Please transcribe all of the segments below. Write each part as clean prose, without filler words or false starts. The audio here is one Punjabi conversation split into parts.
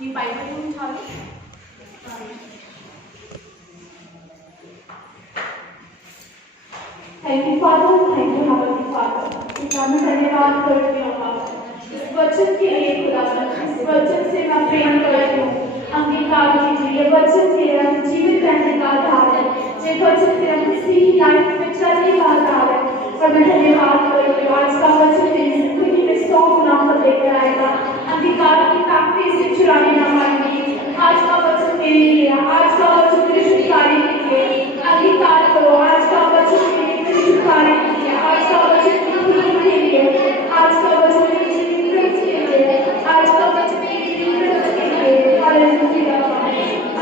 ये बाइबल उठा लो। Thank you father, thank you heavenly father. पिता मैं धन्यवाद करती हूँ आप इस वचन के लिए खुदा, इस वचन से मैं प्रेम करती हूँ। अंगीकार कीजिए ये वचन मेरा जीवित रहने का आधार है, ये वचन मेरा किसी लाइफ में चलने का आधार है। और मैं धन्यवाद करती हूँ आज का वचन मेरी जिंदगी में 100 गुना फल लेकर आएगा। अंधकार की ताकतें इसे चुराने ना पाएंगी। आज का वचन मेरे लिए, आज का वचन मेरे छुटकारे के लिए। अंगीकार करो आज का वचन मेरे छुटकारे के लिए, आज का वचन मेरे के लिए, आज का वचन मेरे जीवन के लिए, आज का वचन मेरे जीवन के लिए। हालेलुया।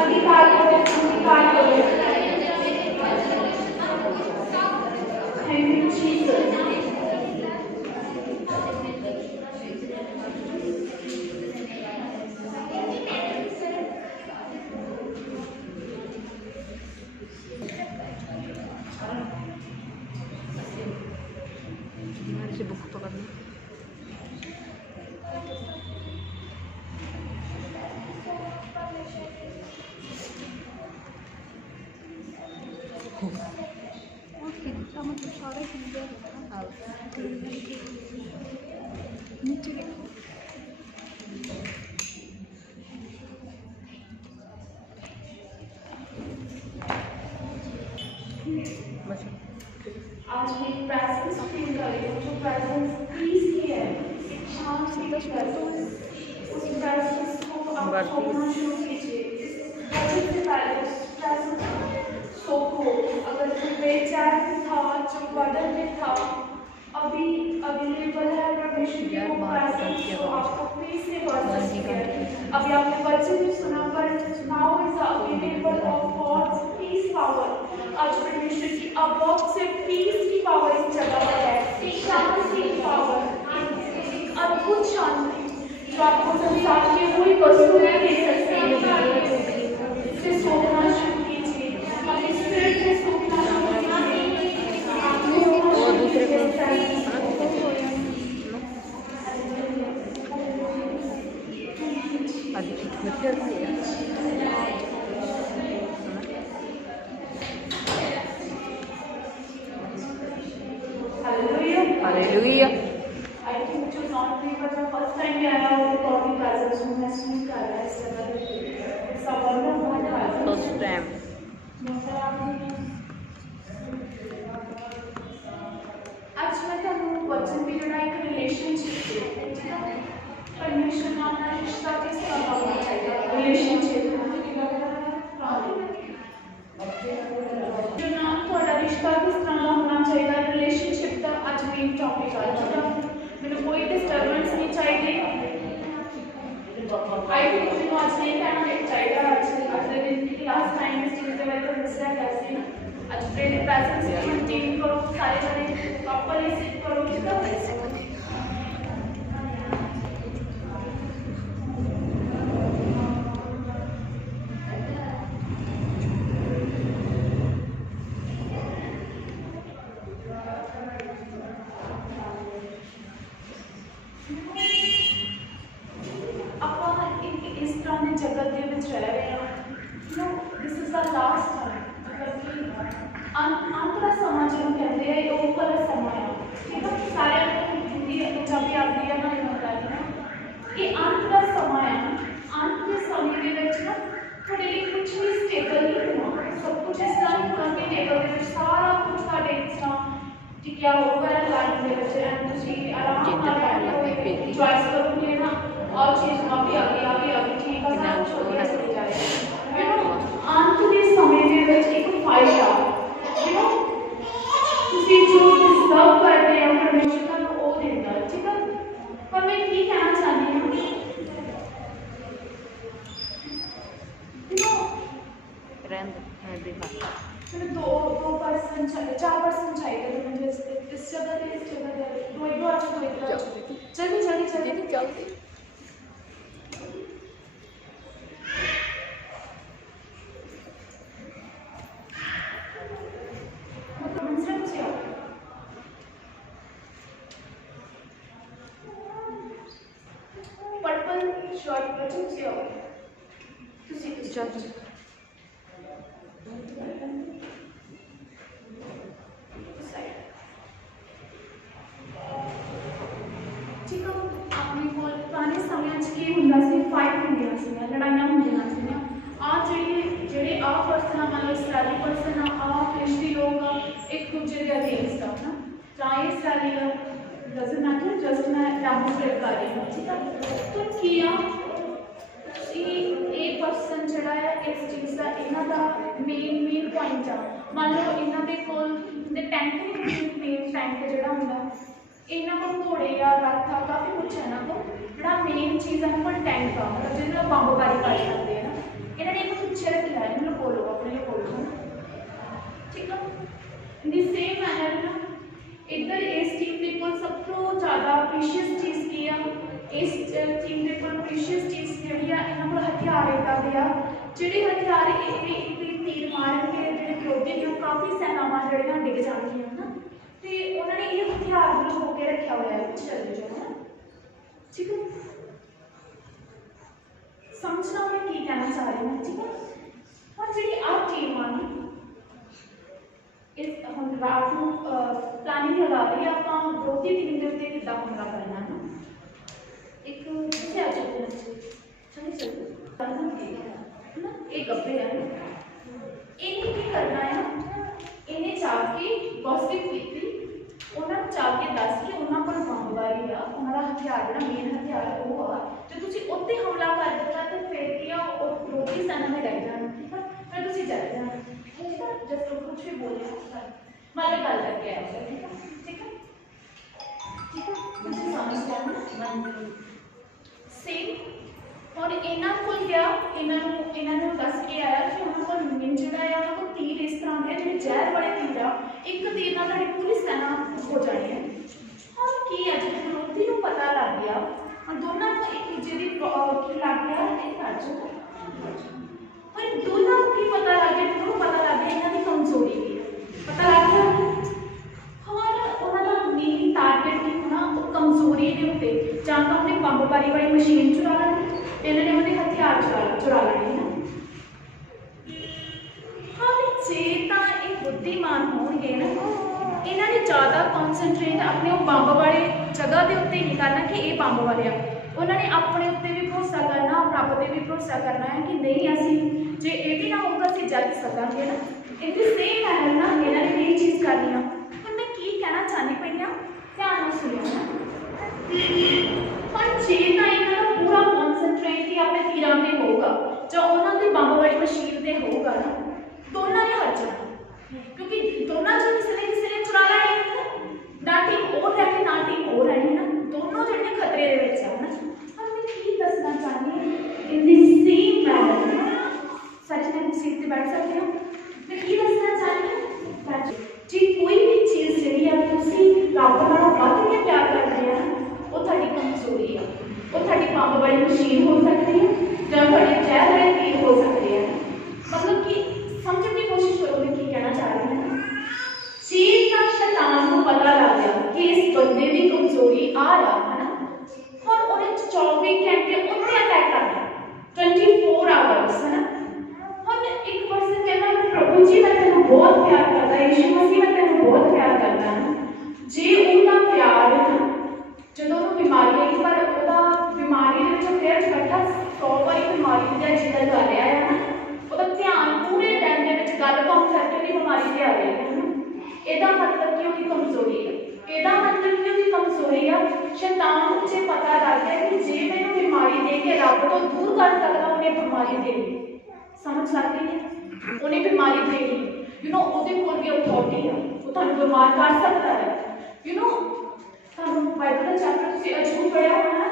अंगीकार करो, अंगीकार करो। Thank you Jesus. बुक पकड़ना। मतलब सारे नीचे आज मैं प्रेजेंस फील कर रही हूँ, जो प्रेजेंस पीस की है, एक शांति का प्रेजेंस, उस प्रेजेंस को आप छोड़ना शुरू कीजिए। वचन से पहले उस प्रेजेंस को सोखो। अगर कोई बेचैन था, जो बर्डन में था, अभी अवेलेबल है परमेश्वर की वो प्रेजेंस जो आपको प्लीज से बढ़ सकती है। अभी आपने वचन में सुना, पर now is available of God's peace power. आज परमेश्वर की अब से पीस की पावर इस जगह पर है, शांति की पावर, एक अद्भुत शांति जो आपको संसार की कोई वस्तु नहीं दे सकती है। इससे सोचना शुरू कीजिए, अपने स्पिरिट में सोचना शुरू कीजिए। और दूसरे को हालेलुया। आई थिंक जो नॉट पीपल जो फर्स्ट टाइम भी आया हो तो भी प्रेजेंस में महसूस कर रहा है इस जगह पे। सब बहुत फर्स्ट टाइम आज मैं ਤੁਹਾਨੂੰ वचन भी जोड़ा एक रिलेशनशिप है। परमेश्वर ਨਾਲ ਦਾ ਰਿਸ਼ਤਾ किस तरह का होना चाहिए, रिलेशनशिप जो नाम थोड़ा रिश्ता किस तरह का होना चाहिए, रिलेशनशिप का आज मेन टॉपिक है। मैंने कोई डिस्टर्बेंस नहीं चाहिए। आई थिंक मुझे आज नहीं कहना चाहिए। आज दिन की लास्ट टाइम इस चीज़ के बारे में दसया कैसे आज मेरे प्रेजेंस में मेंटेन करो, सारे जने प्रॉपर्ली सिट करो। ठीक है, जगत के विच रह रहे हैं। This is the last time, मतलब कि अंत का समा जो कहते हैं ये ऊपर का समा है। ठीक है, सारे हिंदी पंजाबी आती है ना, ये होता है ना, ये अंत का समा है। अंत के समय के विच ना थोड़े लिए कुछ भी स्टेबल नहीं होना, सब कुछ इस तरह होना कि टेबल के विच सारा कुछ साडे इस तरह टिकिया होगा लाइन के विच एंड तुसी आराम नाल बैठो, चॉइस करोगे ना और चीज आगे आगे आगे आगे ठीक है ना, छोड़िया चली जाएगी। अंत के समय के विच एक फायदा तुसी जो डिजर्व करते हैं परमेश्वर का वो देता है। ठीक है, पर मैं ये कहना चाहती हूँ दो पर्सन चाहिए, 4 पर्सन चाहिए मुझे इस जगह पे, इस जगह पे दो ही बार जल्दी जल्दी जल्दी जल्दी पर्पल शॉर्ट बच्चों से चर्च ठीक है अपने को पुराने समय की होंदा सी फाइट होंदियां सी लड़ाइयां होंदियां सी ਜਿਹੜੇ ਆ ਪਰਸਨ ਮੰਨ ਲਓ ਇਸਰਾਇਲੀ ਪਰਸਨ ਆ ਕ੍ਰਿਸ਼ਤੀ ਲੋਕ ਆ ਇੱਕ ਦੂਜੇ ਦੇ ਅਗੇਂਸਟ ਆ ਨਾ ਚਾਹੇ ਇਸਰਾਇਲੀ ਆ ਡਸਨਟ ਮੈਟਰ ਜਸਟ ਮੈਂ ਡੈਮੋਸਟ੍ਰੇਟ ਕਰ ਰਹੀ ਹਾਂ ਠੀਕ ਹੈ ਤਾਂ ਕੀ ਆ ਇਹ ਪਰਸਨ ਜਿਹੜਾ ਹੈ ਇਸ ਚੀਜ਼ ਦਾ ਇਹਨਾਂ ਦਾ ਮੇਨ ਪੁਆਇੰਟ ਆ ਮੰਨ ਲਓ ਇਹਨਾਂ ਦੇ ਕੋਲ ਦੇ ਟੈਂਕ ਮੇਨ ਟੈਂਕ ਜਿਹੜਾ ਹੁੰਦਾ ਇਹਨਾਂ ਕੋਲ ਘੋੜੇ ਆ ਰੱਥ ਆ ਕਾਫੀ ਕੁਛ ਹੈ ਇਹਨਾਂ ਕੋਲ ਜਿਹੜਾ ਮੇਨ ਚੀਜ਼ ਹੈ ਕੋਲ ਟੈਂਕ ਆ ਮਤਲਬ ਜਿਹਦੇ ਨਾਲ ਬੰਬਬਾਰੀ ਕਰ ਸਕਦੇ ਆ ਨਾ ਇਹਨਾਂ ਨੇ ਇਹਨੂੰ ਪਿੱਛੇ ਰੱਖਿਆ ਹੈ ਇਹਨੂੰ ਬੋਲੋ ਆਪਣੇ ਲਈ ਬੋਲੋ ਠੀਕ ਆ ਇਨ ਦੀ ਸੇਮ ਮੈਨਰ ਨਾ ਇੱਧਰ ਇਸ ਟੀਮ ਦੇ ਕੋਲ ਸਭ ਤੋਂ ਜ਼ਿਆਦਾ ਪ੍ਰੀਸ਼ੀਅਸ ਚੀਜ਼ ਕੀ ਆ ਇਸ ਟੀਮ ਦੇ ਕੋਲ ਪ੍ਰੀਸ਼ੀਅਸ ਚੀਜ਼ ਜਿਹੜੀ ਆ ਇਹਨਾਂ ਕੋਲ ਹਥਿਆਰ ਇੱਦਾਂ ਦੇ ਆ ਜਿਹੜੇ ਹਥਿਆਰ ਇਹ ਤੀਰ ਮਾਰ ਕੇ ਜਿਹੜੇ ਵਿਰੋਧੀ ਨੇ ਕਾਫੀ ਸੈਨਾਵਾਂ ਜਿਹੜੀਆਂ ਡਿੱਗ ਜਾਂਦੀਆਂ ਨਾ ਤੇ ਉਹਨਾਂ ਨੇ ਇਹ ਹਥਿਆਰ ਨੂੰ ਹੋ ਕੇ ਰੱਖਿਆ ਹੋਇਆ ਹੈ ਚੱਲ ਜਾਓ ਠੀਕ ਹੈ ਸਮਝਣਾ ਮੈਂ ਕੀ ਕਹਿਣਾ ਚਾਹ ਰਹੀ ਹਾਂ ਠੀਕ ਹੈ ਹੁਣ ਜਿਹੜੀ ਆ ਟੀਮ ਆ ਨਾ ਇਸ ਹੁਣ ਰਾਤ ਨੂੰ ਪਲਾਨਿੰਗ ਲਗਾ ਲਈ ਆਪਾਂ ਵਿਰੋਧੀ ਟੀਮ ਦੇ ਉੱਤੇ ਕਿੱਦਾਂ ਹਮਲਾ ਕਰਨਾ ਹੈ ਇੱਕ ਕਿੱਥੇ ਆ ਚੁੱਕੇ ਹਾਂ ਚਲੋ ਇਹ ਗੱਭੇ ਆ ਇਹਨੇ ਕੀ ਕਰਨਾ ਹੈ ਇਹਨੇ ਜਾ ਕੇ ਗੌਸਿਪ ਕੀਤੀ ਉਹਨਾਂ ਨੂੰ ਜਾ ਕੇ ਦੱਸ ਕੇ ਉਹਨਾਂ ਕੋਲ ਬੰਬਬਾਰੀ ਆ ਉਹਨਾਂ ਦਾ ਹਥਿਆਰ ਜਿਹੜਾ ਮੇਨ ਹਥਿਆਰ ਉਹ ਆ ਜੇ ਤੁਸੀਂ ਉੱਤੇ ਹਮਲਾ ਕਰ ਦਿੱਤਾ ਤਾਂ ਫਿਰ ਕੀ ਆ ਉਹ ਵਿਰੋਧੀ ਸੈਨਾ ਨੇ ਰਹਿ ਜਾਣਾ ਠੀਕ ਆ ਫਿਰ ਤੁਸੀਂ ਜੱਟ ਜਾਣਾ ਠੀਕ ਆ ਜਦ ਤੋਂ ਕੁਝ ਵੀ ਬੋਲਿਆ ਮਾਲੇ ਗੱਲ ਕਰਕੇ ਆਇਆ ਠੀਕ ਆ ਠੀਕ ਆ ਠੀਕ ਆ ਤੁਸੀਂ ਸਮਝ ਜਾਣਾ ਸੇਮ और ਇਹਨਾਂ ਕੋਲ ਗਿਆ ਇਹਨਾਂ ਨੂੰ ਦੱਸ ਕੇ ਆਇਆ ਕਿ ਉਹਨਾਂ ਕੋਲ ਮੇਨ ਜਿਹੜਾ ਆ ਉਹਨਾਂ ਕੋਲ ਤੀਰ ਇਸ ਤਰ੍ਹਾਂ ਦੇ ਜਿਹੜੇ ਜ਼ਹਿਰ ਵਾਲੇ ਤੀਰ ਆ ਇੱਕ ਤੀਰ ਨਾਲ ਤੁਹਾਡੀ ਪੂਰੀ ਸੈਨਾ ਹੋ ਜਾਣੀ ਹੈ ਹੁਣ ਕੀ ਹੈ ਜਦੋਂ ਵਿਰੋਧੀ ਨੂੰ ਪਤਾ ਲੱਗ ਗਿਆ ਹੁਣ ਦੋਨਾਂ ਨੂੰ ਇੱਕ ਦੂਜੇ ਦੀ ਕੀ ਲੱਗ ਗਿਆ ਇਹ ਰਾਜੂ ਹੁਣ ਦੋਨਾਂ ਨੂੰ ਕੀ ਪਤਾ ਲੱਗ ਗਿਆ ਜਦੋਂ ਪਤਾ ਲੱਗ ਗਿਆ ਇਹਨਾਂ ਦੀ ਕਮਜ਼ੋਰੀ ਕੀ ਹੈ ਪਤਾ ਲੱਗ ਗਿਆ ਹੁਣ ਉਹਨਾਂ ਦਾ ਮੇਨ ਟਾਰਗੇਟ ਕੀ ਹੋਣਾ ਉਹ ਕਮਜ਼ੋਰੀ ਦੇ ਉੱਤੇ ਜਾਂ ਤਾਂ ਉਹਨੇ ਬੰਬਬਾਰੀ ਵਾਲੀ ਮਸ਼ੀਨ ਚੁਰਾ ਲੈਣੀ ਇਹਨਾਂ ਨੇ ਉਹਦੇ ਹਥਿਆਰ ਚੁਰਾ ਲੈਣੇ ਨਾ ਹਾਂ ਜੇ ਤਾਂ ਇਹ ਬੁੱਧੀਮਾਨ ਹੋਣਗੇ ਨਾ ਇਹਨਾਂ ਨੇ ਜ਼ਿਆਦਾ ਕਨਸੈਂਟਰੇਟ ਆਪਣੇ ਉਹ ਬੰਬ ਵਾਲੇ ਜਗ੍ਹਾ ਦੇ ਉੱਤੇ ਨਹੀਂ ਕਰਨਾ ਕਿ ਇਹ ਬੰਬ ਵਾਲੇ ਆ ਉਹਨਾਂ ਨੇ ਆਪਣੇ ਉੱਤੇ ਵੀ ਭਰੋਸਾ ਕਰਨਾ ਰੱਬ ਤੇ ਵੀ ਭਰੋਸਾ ਕਰਨਾ ਹੈ ਕਿ ਨਹੀਂ ਅਸੀਂ ਜੇ ਇਹ ਵੀ ਨਾ ਹੋਊਗਾ ਅਸੀਂ ਜਿੱਤ ਸਕਾਂਗੇ ਨਾ ਇਹਦੀ ਸੇਮ ਮੈਨਰ ਨਾ ਇਹਨਾਂ ਨੇ ਇਹ ਚੀਜ਼ ਕਰਨੀ ਆ ਹੁਣ ਮੈਂ ਕੀ ਕਹਿਣਾ ਚਾਹੁੰਦੀ ਪਈ ਹਾਂ ਧਿਆਨ ਨਾਲ ਸੁਣਿਓ ਨਾ ਹੁਣ ਜੇ ਤਾਂ ਇਹਨਾਂ ਦਾ ਪੂਰਾ ਕਨਸੈਂਟਰੇਟ ਹੀ ਆਪਣੇ ਤੀਰਾਂ ਤੇ ਹੋਊਗਾ ਜਾਂ ਉਹਨਾਂ ਦੀ ਬੰਬ ਵਾਲੀ ਮਸ਼ੀਨ ਤੇ ਹੋਊਗਾ ਨਾ ਦੋਨਾਂ ਨੇ ਹਾਰ ਜਾਣਾ ਕਿਉਂਕਿ ਦੋਨਾਂ ਚੋਂ ਕਿਸੇ ਨੇ ਚੁਰਾ ਲੈਣੀ ਨਾ ਟੀਮ ਉਹ ਰਹਿਣੀ ਨਾ ਟੀਮ ਉਹ ਰਹਿਣੀ ਨਾ ਦੋਨੋਂ ਜਿਹੜੇ ਖਤਰੇ ਦੇ ਵਿੱਚ ਆ ਨਾ ਹੁਣ ਮੈਂ ਕੀ ਦੱਸਣਾ ਚਾਹੁੰਦੀ ਹਾਂ ਇਨ ਦੀ ਸੇਮ ਮੈਨਰ ਸੱਚ ਨੇ ਸੀਟ ਤੇ ਬੈਠ ਸਕਦੇ ਹੋ ਮੈਂ ਕੀ ਦੱਸਣਾ ਚਾਹੁੰਦੀ ਹਾਂ ਜੀ ਕੋਈ ਵੀ ਚੀਜ਼ ਜਿਹੜੀ ਆ ਤੁਸੀਂ ਰੱਬ ਨਾਲੋਂ ਵੱਧ ਕੇ ਪਿਆਰ ਕਰਦੇ ਆ ਉਹ ਤੁਹਾਡੀ ਕਮਜ਼ੋਰੀ ਆ ਉਹ ਤੁਹਾਡੀ ਬੰਬ ਵਾਲੀ ਮਸ਼ੀਨ ਹੋ ਸਕਦੀ ਹੈ ਜਾਂ ਤੁਹਾਡੇ ਜ਼ਹਿਰ ਵਾਲੇ ਤੀਰ ਹੋ ਸਕਦੇ ਆ ਮਤਲਬ ਕਿ ਸਮਝਣ ਦੀ ਕੋਸ਼ਿਸ਼ ਕਰੋ ਮੈਂ ਕੀ ਕਹਿਣਾ ਚਾਹ ਰਹੀ ਹਾਂ ਚੀਜ਼ ਦਾ ਸ਼ੈਤਾਨ ਨੂੰ ਪਤਾ ਲੱਗ ਗਿਆ ਕਿ ਇਸ ਬੰਦੇ ਦੀ ਕਮਜ਼ੋਰੀ ਆ ਰਹਾ ਹੈ ਨਾ ਹੁਣ ਉਹਨੇ 24 ਘੰਟੇ ਉੱਤੇ ਅਟੈਕ ਕਰਨਾ 24 ਆਵਰਸ ਹੈ ਨਾ ਹੁਣ ਇੱਕ ਪਰਸਨ ਕਹਿੰਦਾ ਮੈਂ ਪ੍ਰਭੂ ਜੀ ਮੈਂ ਤੈਨੂੰ ਬਹੁਤ ਪਿਆਰ ਕਰਦਾ ਯਿਸੂ ਮਸੀਹ ਮੈਂ ਤੈਨੂੰ ਬਹੁਤ ਪਿਆਰ ਕਰਦਾ ਹਾਂ ਜੇ ਉਹਦਾ ਪਿਆਰ ਨਾ ਜਦੋਂ ਉਹਨੂੰ ਬਿਮਾਰੀ ਆਈ ਪਰ ਉਹਦਾ ਬਿਮਾਰੀ ਦੇ ਵਿੱਚ ਫਿਰ ਇਕੱਠਾ 100 ਵਾਰੀ ਬਿਮਾਰੀ ਦਾ ਜ਼ਿਕਰ ਕਰ ਰਿਹਾ ਹੈ ਨਾ ਉਹਦਾ ਧਿਆਨ ਪੂਰੇ ਦਿਨ ਦੇ ਵਿੱਚ ਗੱਲ ਕੰਮ ਕਰਕੇ ਉਹਦੀ ਬਿਮਾਰੀ ਤੇ ਆ ਰਹੀ ਹੈ ਨਾ ਇਹਦਾ ਮਤਲਬ ਕਿ ਉਹਦੀ ਕਮਜ਼ੋਰੀ ਹੈ ਇਹਦਾ ਮਤਲਬ ਕਿ ਉਹਦੀ ਕਮਜ਼ੋਰੀ ਆ ਸ਼ੈਤਾਨ ਨੂੰ ਜੇ ਪਤਾ ਲੱਗ ਗਿਆ ਕਿ ਜੇ ਮੈਨੂੰ ਬਿਮਾਰੀ ਦੇ ਕੇ ਰੱਬ ਤੋਂ ਦੂਰ ਕਰ ਸਕਦਾ ਉਹਨੇ ਬਿਮਾਰੀ ਦੇਣੀ ਸਮਝ ਸਕਦੇ ਨੇ ਉਹਨੇ ਬਿਮਾਰੀ ਦੇਣੀ ਉਹਦੇ ਕੋਲ ਵੀ ਅਥਾਰਟੀ ਆ ਉਹ ਤੁਹਾਨੂੰ ਬਿਮਾਰ ਕਰ ਸਕਦਾ ਹੈ ਤੁਹਾਨੂੰ ਬਾਈਬਲ ਦਾ ਚੈਪਟਰ ਤੁਸੀਂ ਅਜੂਬ ਪੜਿਆ ਹੋਣਾ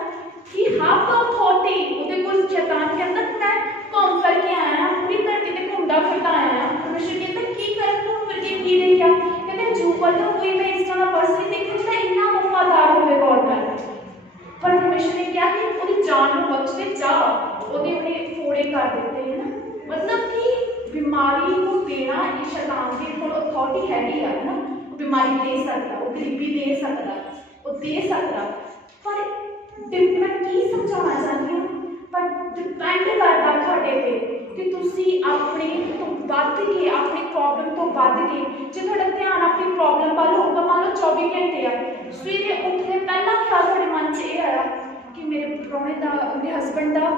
कि हाफ का अथॉरिटी ਉਹਦੇ ਕੋਲ शैतान के अंदर मैं घूम करके आया पूरी धरती पे घूमता फिरता आया परमेश्वर कहता की कर तू फिर के की नहीं क्या कहते अजूब वाला कोई मैं इस तरह पर्सन नहीं देखी जिसका इतना वफादार होवे गॉड नाल पर परमेश्वर ने क्या कि ਉਹਦੀ जान ਨੂੰ ਬਖਸ਼ਦੇ ਜਾ ਉਹਦੇ ਉਹਨੇ ਫੋੜੇ ਕਰ ਦਿੱਤੇ ਹੈ ਨਾ मतलब कि बीमारी को देना ये शैतान के कोल अथॉरिटी हैगी है ना बीमारी दे सकता वो गरीबी दे सकता वो दे सकता पर मैं की समझाना चाहती हूँ पर डिपेंड करता थोड़े पे कि ਆਪਣੇ ਤੋਂ ਵੱਧ ਕੇ, ਆਪਣੀ ਪ੍ਰੋਬਲਮ ਤੋਂ ਵੱਧ ਕੇ, ਜੇ ਤੁਹਾਡਾ ਧਿਆਨ ਆਪਣੀ ਪ੍ਰੋਬਲਮ ਵੱਲ ਹੋਊਗਾ, ਮੰਨ ਲਓ 24 ਘੰਟੇ ਆ, ਸਵੇਰੇ ਉੱਠਦੇ ਪਹਿਲਾ ਖਿਆਲ ਤੁਹਾਡੇ ਮਨ 'ਚ ਇਹ ਆਇਆ ਕਿ ਮੇਰੇ ਪ੍ਰਾਹੁਣੇ ਦਾ, ਮੇਰੇ ਹਸਬੈਂਡ ਦਾ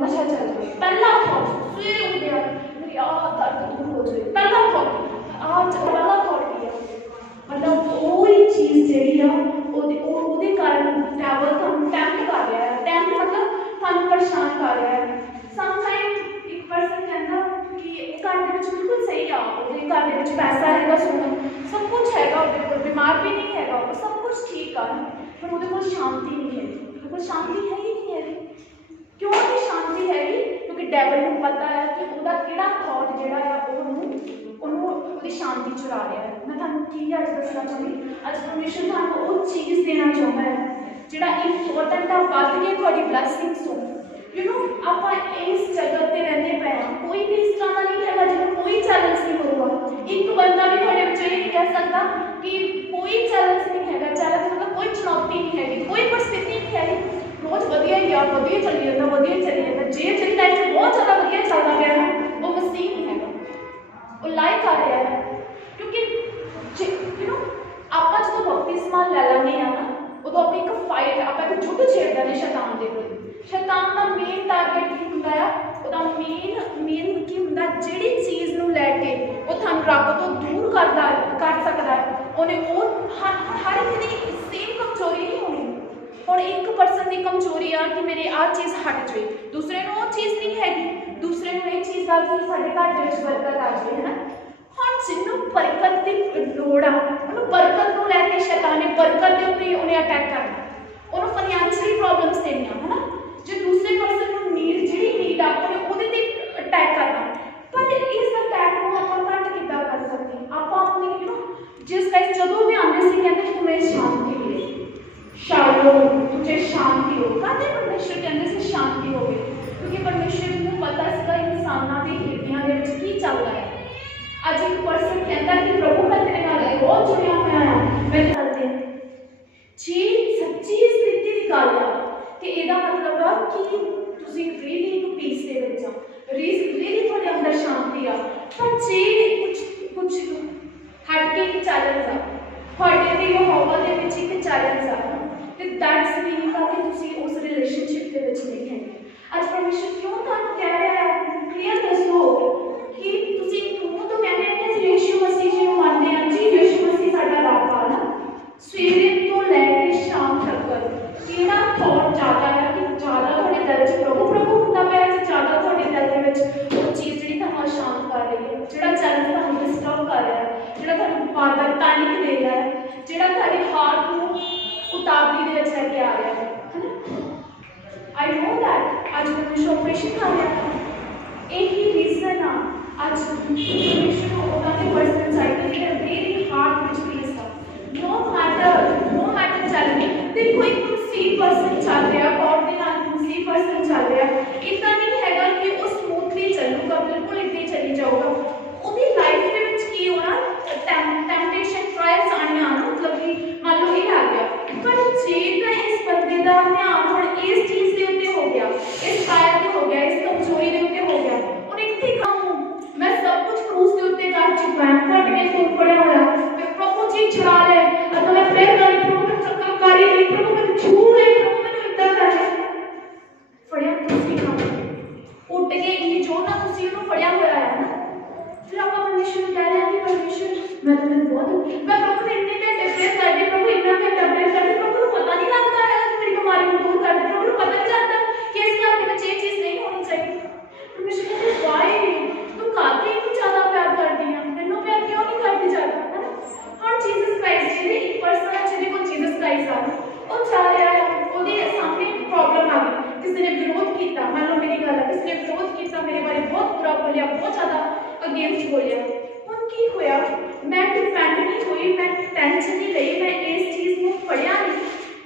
ਨਸ਼ਾ ਚੱਲ ਰਿਹਾ, ਪਹਿਲਾ ਥੋਟ ਸਵੇਰੇ ਉੱਠਦਿਆਂ ਮੇਰੀ ਆਹ ਦਰਦ ਦੂਰ ਹੋ ਜਾਵੇ, ਪਹਿਲਾ ਪਹਿਲਾ ਥੋਟ ਕੀ ਆ? ਮਤਲਬ ਉਹੀ ਚੀਜ਼ ਜਿਹੜੀ ਆ ਉਹਦੇ ਕਾਰਨ ਡੈਵਲ ਤੁਹਾਨੂੰ ਟੈਂਪਟ ਕਰ ਰਿਹਾ ਹੈ। ਟੈਂਪਟ ਮਤਲਬ ਤੁਹਾਨੂੰ ਪਰੇਸ਼ਾਨ ਕਰ ਰਿਹਾ ਹੈ। ਸਮਟਾਈਮ ਇੱਕ ਪਰਸਨ ਕਹਿੰਦਾ ਕਿ ਘਰ ਦੇ ਵਿੱਚ ਬਿਲਕੁਲ ਸਹੀ ਆ, ਉਹਦੇ ਘਰ ਦੇ ਵਿੱਚ ਪੈਸਾ ਹੈਗਾ, ਸੋਨਾ ਸਭ ਕੁਝ ਹੈਗਾ, ਉਹਦੇ ਕੋਲ ਬਿਮਾਰ ਵੀ ਨਹੀਂ ਹੈਗਾ, ਉਹ ਸਭ ਕੁਝ ਠੀਕ ਆ, ਪਰ ਉਹਦੇ ਕੋਲ ਸ਼ਾਂਤੀ ਨਹੀਂ ਹੈਗੀ। ਉਹਦੇ ਕੋਲ ਸ਼ਾਂਤੀ ਹੈ ਹੀ ਨਹੀਂ ਹੈਗੀ। ਕਿਉਂ ਨਹੀਂ ਸ਼ਾਂਤੀ ਹੈਗੀ? ਕਿਉਂਕਿ ਡੈਵਲ ਨੂੰ ਪਤਾ ਹੈ ਕਿ ਉਹਦਾ ਕਿਹੜਾ ਥੋਟ ਜਿਹੜਾ ਆ ਉਹਨੂੰ ਉਹਦੀ ਸ਼ਾਂਤੀ ਚੁਰਾ ਰਿਹਾ ਹੈ। ਮੈਂ ਤੁਹਾਨੂੰ ਕੀ ਅੱਜ ਦੱਸਣਾ ਚਾਹੁੰਦੀ, ਅੱਜ ਪਰਮੇਸ਼ਰ ਤੁਹਾਨੂੰ ਉਹ ਚੀਜ਼ ਦੇਣਾ ਚਾਹੁੰਦਾ ਹੈ ਜਿਹੜਾ ਇੰਪੋਰਟੈਂਟ ਆ, ਵੱਧ ਕੇ ਤੁਹਾਡੀ ਬਲੈਸਿੰਗਸ ਹੋ। ਆਪਾਂ ਇਸ ਜਗ੍ਹਾ ਤੇ ਰਹਿੰਦੇ ਪਏ ਹਾਂ, ਕੋਈ ਵੀ ਇਸ ਤਰ੍ਹਾਂ ਦਾ ਨਹੀਂ ਹੈਗਾ ਜਿਹਨੂੰ ਕੋਈ ਚੈਲੰਜ ਨਹੀਂ ਹੋਊਗਾ। ਇੱਕ ਬੰਦਾ ਵੀ ਤੁਹਾਡੇ ਵਿੱਚ ਇਹ ਨਹੀਂ ਕਹਿ ਸਕਦਾ ਕਿ ਕੋਈ ਚੈਲੰਜ ਨਹੀਂ ਹੈਗਾ। ਚੈਲੰਜ ਮਤਲਬ ਕੋਈ ਚੁਣੌਤੀ ਨਹੀਂ ਹੈਗੀ, ਕੋਈ ਪਰਿਸਥਿਤੀ ਨਹੀਂ ਹੈਗੀ। ਰੋਜ਼ ਵਧੀਆ ਹੀ ਆ, ਵਧੀਆ ਚੱਲੀ ਜਾਂਦਾ, ਵਧੀਆ ਚੱਲੀ ਜਾਂਦਾ। ਜੇ ਜਿਹੜੀ ਲਾਈਫ 'ਚ ਬਹੁਤ ਜ਼ਿਆਦਾ ਵਧੀਆ ਚੱਲਦਾ ਪਿਆ ਹੈ, ਉਹ ਮਸੀਹ ਨਹੀਂ ਹੈਗਾ, ਉਹ ਲਾਇਕ ਆ ਰਿਹਾ ਹੈ। ਕਿਉਂਕਿ ਆਪਾਂ ਜਦੋਂ ਬਪਤਿਸਮਾ ਲੈ ਲੈਂਦੇ ਆ ਨਾ, ਉਦੋਂ ਆਪਣੀ ਇੱਕ ਫਾਈਟ, ਆਪਾਂ ਇੱਕ ਜੁੱਧ ਛੇੜਦੇ ਨੇ ਸ਼ੈਤਾਨ ਦੇ ਕੋਲ। ਸ਼ੈਤਾਨ ਦਾ ਮੇਨ ਟਾਰਗੇਟ ਕੀ ਹੁੰਦਾ ਆ? ਉਹਦਾ ਮੇਨ ਕੀ ਹੁੰਦਾ? ਜਿਹੜੀ ਚੀਜ਼ ਨੂੰ ਲੈ ਕੇ ਉਹ ਤੁਹਾਨੂੰ ਰੱਬ ਤੋਂ ਦੂਰ ਕਰ ਸਕਦਾ ਹੈ, ਉਹਨੇ ਉਹ ਹਰ ਇੱਕ ਦੀ ਸੇਮ ਕਮਜ਼ੋਰੀ ਨਹੀਂ ਹੋਣੀ। ਹੁਣ ਇੱਕ ਪਰਸਨ ਦੀ ਕਮਜ਼ੋਰੀ ਆ ਕਿ ਮੇਰੇ ਆਹ ਚੀਜ਼ ਹਟ ਜਾਵੇ, ਦੂਸਰੇ ਨੂੰ ਉਹ ਚੀਜ਼ ਨਹੀਂ ਹੈਗੀ, ਦੂਸਰੇ ਨੂੰ ਇਹ ਚੀਜ਼ ਦਾ ਕਿ ਸਾਡੇ ਘਰ ਦੇ ਵਿੱਚ ਬਰਕਤ ਆ ਜਾਵੇ, ਹੈ ਨਾ। ਹੁਣ ਜਿਹਨੂੰ ਬਰਕਤ ਦੀ ਲੋੜ ਆ, ਉਹਨੂੰ ਬਰਕਤ ਨੂੰ ਲੈ ਕੇ ਸ਼ੈਤਾਨ ਨੇ ਬਰਕਤ ਦੇ ਉੱਤੇ ਉਹਨੇ ਅਟੈਕ ਕਰਨਾ, ਉਹਨੂੰ ਫਾਈਨੈਂਸ਼ੀਅਲੀ ਪ੍ਰੋਬਲਮਸ ਦੇਣੀਆਂ, ਹੈ ਨਾ। ਜੇ ਦੂਸਰੇ ਪਰਸਨ ਨੂੰ ਜਿਹੜੀ ਨੀਡ ਆ, ਉਹਦੇ ਤੇ ਅਟੈਕ ਕਰਨਾ। ਪਰ ਇਸ ਅਟੈਕ ਨੂੰ ਆਪਾਂ ਘੱਟ ਕਿੱਦਾਂ ਕਰ ਸਕਦੇ? ਆਪਾਂ ਆਪਣੀ ਜਿਸ ਟਾਈਮ ਜਦੋਂ ਵੀ ਆਉਂਦੇ ਸੀ ਕਹਿੰਦੇ तुम्हें शांति मिले, शालोम, तुझे शांति हो। कहते परमेश्वर कहते से शांति हो गई, क्योंकि परमेश्वर को पता सीगा इंसानों के हिरदियां दे विच की चल रहा है। अज एक परसन कहता कि प्रभु मैं तेरे नाल बहुत जुड़िया होया हां, मैं करते जी सच्ची स्थिति की गल है कि ਇਹਦਾ मतलब ਆ कि ਤੁਸੀਂ ਰੀਲੀ ਇੱਕ ਪੀਸ ਦੇ ਵਿੱਚ ਆ, ਰੀਲੀ ਤੁਹਾਡੇ ਅੰਦਰ ਸ਼ਾਂਤੀ ਆ। ਪਰ ਜੇ ਕੁਝ ਹਟ ਕੇ ਇੱਕ ਚੈਲੰਜ ਆ ਤੁਹਾਡੇ ਤੇ, ਉਹ ਹਵਾ ਦੇ ਵਿੱਚ ਇੱਕ ਚੈਲੰਜ ਆ, ਤੇ ਦੈਟਸ ਮੀਨਿੰਗ ਆ ਕਿ ਤੁਸੀਂ ਉਸ ਰਿਲੇਸ਼ਨਸ਼ਿਪ ਦੇ ਵਿੱਚ ਨਹੀਂ ਹੈਗੇ। ਅੱਜ ਪਰਮੇਸ਼ਰ ਕਿਉਂ ਤੁਹਾਨੂੰ ਕਹਿ ਰਿਹਾ ਹੈ? ਕਲੀਅਰ ਦੱਸੋ ਕਿ ਤੁਸੀਂ ਕਿਉਂ ਤੋਂ ਕਹਿੰਦੇ ਕਿ ਅਸੀਂ ਯਿਸੂ ਮਸੀਹ ਜੀ ਨੂੰ ਮੰਨਦੇ ਹਾਂ। ਜੀ ਯਿਸੂ ਮਸੀਹ ਸਾਡਾ ਰੱਬ ਆ ਨਾ। ਸਵੇਰੇ ਤੋਂ ਲੈ ਕੇ ਸ਼ਾਮ ਤੱਕ ਕਿਹੜਾ ਥੋਟ ਜ਼ਿਆਦਾ ਹੈ ਕਿ ਜ਼ਿਆਦਾ ਤੁਹਾਡੇ ਦਿਲ 'ਚ ਪ੍ਰਭੂ ਹੁੰਦਾ ਪਿਆ, ਕਿ ਜ਼ਿਆਦਾ ਤੁਹਾਡੇ ਦਿਲ ਦੇ ਵਿੱਚ ਉਹ ਚੀਜ਼ ਜਿਹੜੀ ਤੁਹਾਨੂੰ ਅਸ਼ਾਂਤ ਕਰ ਰਹੀ ਹੈ, ਜਿਹੜਾ ਚੈਲੰਜ ਤੁਹਾਨੂੰ ਡਿਸਟਰਬ ਕਰ ਰਿਹਾ ਹੈ, ਜਿਹੜਾ ਤੁਹਾਨੂੰ ਬਾਰ-ਬਾਰ ਪੈਨਿਕ ਦੇ ਰਿਹਾ ਹੈ, ਜਿਹੜਾ ਤੁਹਾਡੇ ਹਾਰਟ ਨੂੰ ਉਤਾਵਲੀ ਦੇ ਵਿੱਚ ਲੈ ਕੇ ਆ ਰਿਹਾ ਹੈ ਨਾ। ਆਈ ਨੋ ਦੈਟ ਅੱਜ ਪਰਮੇਸ਼ਰ ਆਪਰੇਸ਼ਨ ਕਰ ਰਿਹਾ ਹੈ। ਇਹੀ ਰੀਜ਼ਨ ਆ ਅੱਜ ਪਰਮੇਸ਼ਰ ਨੂੰ ਉਹਨਾਂ ਦੇ ਪਰਸਨਲ ਸਾਈਡ ਤੇ ਜਿਹੜਾ ਵੈਰੀ ਹਾਰਟ ਵਿੱਚ ਪਲੇਸ ਆ। नो मैटर चल रही, देखो एक मुसीब पर्सन चल रहा, गॉड के नाल मुसीब पर्सन चल रहा, इतना नहीं हैगा कि वो स्मूथली चलूगा, बिल्कुल इतने चली जाऊगा। ਉਹਦੀ ਲਾਈਫ ਦੇ ਵਿੱਚ ਕੀ ਹੋਣਾ? ਟੈਂਪਟੇਸ਼ਨ ਟ੍ਰਾਇਲਸ ਆਉਣਾ, मतलब कि मान लो ਇਹ ਆ ਗਿਆ। ਪਰ ਜੇ ਤਾਂ ਇਸ ਬੰਦੇ ਦਾ ਧਿਆਨ ਹੁਣ ਇਸ ਚੀਜ਼ ਦੇ ਉੱਤੇ ਹੋ ਗਿਆ, ਇਸ ਟ੍ਰਾਇਲ ਤੇ ਹੋ ਗਿਆ, ਇਸ ਕਮਜ਼ੋਰੀ ਦੇ ਉੱਤੇ ਹੋ ਗਿਆ, ਉਹਨੇ ਇੱਥੇ ਕੰਮ ਮੈਂ ਸਭ ਕੁਝ ਕਰੂਸ ਦੇ ਉੱਤੇ ਕਰ ਚੁੱਕਾ ਹਾਂ, ਘਟ ਕੇ ਫੋਨ ਪੜਿਆ ਹੋਇਆ, ਮੈਂ ਪ੍ਰਭੂ ਜੀ ਛੁਡਾ ਲੈ, ਅਦੋਂ ਮੈਂ ਫਿਰ ਗੱਲ ਪ੍ਰਭੂ ਨੂੰ ਚੱਕਰਕਾਰੀ ਲਈ, ਪ੍ਰਭੂ ਮੈਨੂੰ ਛੂ ਲੈ, ਪ੍ਰਭੂ ਮੈਨੂੰ ਇੱਦਾਂ ਕਰ ਲੈ। ਫੜਿਆ ਤੁਸੀਂ ਕੰਮ ਉੱਡ ਕੇ ਇੰਨੀ ਜੋਰ ਨਾਲ ਤੁਸੀਂ ਉਹਨੂੰ ਫੜਿਆ ਹੋਇਆ ਹੈ ਨਾ। ਫਿਰ ਆਪਾਂ ਪਰਮੇਸ਼ਰ ਨੂੰ ਕਹਿ ਰਹੇ ਹਾਂ ਕਿ ਪਰਮੇਸ਼ਰ ਮੈਂ ਪ੍ਰਭੂ ਨੇ ਇੰਨੇ ਘੰਟੇ ਪ੍ਰੇਅਰ ਕਰਦੀ, ਪ੍ਰਭੂ ਇੰਨਾ ਘੰਟਾ ਪ੍ਰੇਅਰ ਕਰਦੀ, ਪ੍ਰਭੂ ਨੂੰ ਪਤਾ ਨਹੀਂ ਲੱਗਦਾ ਹੈ ਕਿ ਮੇਰੀ ਬਿਮਾਰੀ ਨੂੰ ਦੂਰ ਕਰ ਦੇ, ਪ੍ਰਭੂ ਨੂੰ ਪਤਾ ਨਹੀਂ ਲੱਗਦਾ ਕਿ ਇਸ ਘਰ ਦੇ ਵਿੱਚ ਇਹ ਚੀਜ਼ ਨਹੀਂ ਹੋਣੀ ਚਾਹੀਦੀ। ਪਰਮੇਸ਼ਰ ਕਹਿੰਦੇ ਵਾਏ ਤੂੰ ਕਾਹਦੇ ਇੰਨੀ ਜ਼ਿਆਦਾ ਪਿਆਰ ਕਰਦੀ ਆ, ਮੈਨੂੰ ਪਿਆਰ ਕਿਉਂ ਨਹੀਂ ਕਰਦੀ ਜ਼ਿਆਦਾ, ਹੈ ਨਾ। ਹੁਣ ਜੀਸਸ ਕ੍ਰਾਈਸਟ ਜਿਹੜੇ ਇੱਕ ਪਰਸਨ ਹੈ ਜਿਹਦੇ ਕੋਲ ਜੀਸਸ ਕ੍ਰਾਈਸਟ ਆ, ਉਹ ਚੱਲ ਰਿਹਾ ਹੈ, ਉਹਦੇ ਸਾਹਮਣੇ ਪ੍ਰੋਬਲਮ ਆ ਗਈ, ਕਿਸੇ ਨੇ ਵਿਰੋਧ ਕੀਤਾ, ਮੰਨ ਲਓ ਮੇਰੀ ਗੱਲ ਹੈ, ਕਿਸੇ ਨੇ ਵਿਰੋਧ ਕੀਤਾ, ਮੇਰੇ ਬਾਰੇ ਬਹੁਤ ਬੁਰਾ ਬੋਲਿਆ, ਬਹੁਤ ਜ਼ਿਆਦਾ ਅਗੇਂਸਟ ਬੋਲਿਆ। ਹੁਣ ਕੀ ਹੋਇਆ? ਮੈਂ ਡਿਪੈਂਡ ਨਹੀਂ ਹੋਈ, ਮੈਂ ਟੈਨਸ਼ਨ ਨਹੀਂ ਲਈ, ਮੈਂ ਇਸ ਚੀਜ਼ ਨੂੰ ਫੜਿਆ ਨਹੀਂ,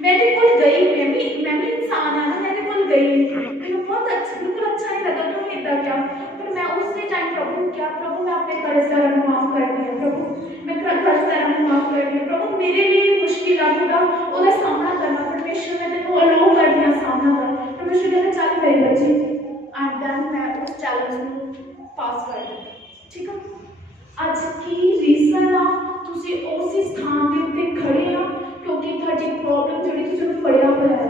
ਮੈਂ ਇਹਦੇ ਕੋਲ ਗਈ, ਮੈਂ ਵੀ ਇਨਸਾਨ ਆ ਨਾ, ਮੈਂ ਇਹਦੇ ਕੋਲ ਗਈ, ਮੈਨੂੰ ਬਹੁਤ ਬਿਲਕੁਲ ਅੱਛਾ ਨਹੀਂ ਲੱਗਾ ਕਿ ਇੱਦਾਂ ਕਿਹਾ। ਪਰ ਮੈਂ ਉਸੇ ਟਾਈਮ ਪ੍ਰਭੂ ਨੂੰ ਕਿਹਾ, ਪ੍ਰਭੂ ਮੈਂ ਆਪਣੇ ਕਰਜ਼ਦਾਰਾਂ ਨੂੰ ਮਾਫ ਕਰਦੀ ਹਾਂ, ਪ੍ਰਭੂ ਮੈਂ ਕਰਜ਼ਦਾਰਾਂ ਨੂੰ ਮਾਫ ਕਰਦੀ ਹਾਂ, ਪ੍ਰਭੂ ਮੇਰੇ ਲਈ ਮੁਸ਼ਕਿਲ ਆਊਗਾ ਉਹਦਾ ਸਾਹਮਣਾ ਕਰਨਾ, ਪਰਮੇਸ਼ਰ ਮੈਂ ਤੈਨੂੰ ਅਲਾਉ ਕਰਦੀ ਹਾਂ ਸਾਹਮਣਾ ਕਰ। ਪਰਮੇਸ਼ਰ ਕਹਿੰਦਾ ਚੱਲ ਮੇਰੇ ਬੱਚੇ, ਐਂਡ ਦੈਨ ਮੈਂ ਉਸ ਚੈਲੰਜ ਨੂੰ ਪਾਸ ਕਰ ਦਿੱਤਾ। ਠੀਕ ਆ, ਅੱਜ ਕੀ ਰੀਜ਼ਨ ਆ ਤੁਸੀਂ ਉਸੇ ਸਥਾਨ ਦੇ ਉੱਤੇ ਖੜੇ ਆ? ਕਿਉਂਕਿ ਤੁਹਾਡੀ ਪ੍ਰੋਬਲਮ ਜਿਹੜੀ ਤੁਸੀਂ ਉਹਨੂੰ ਫੜਿਆ ਹੋਇਆ ਹੈ।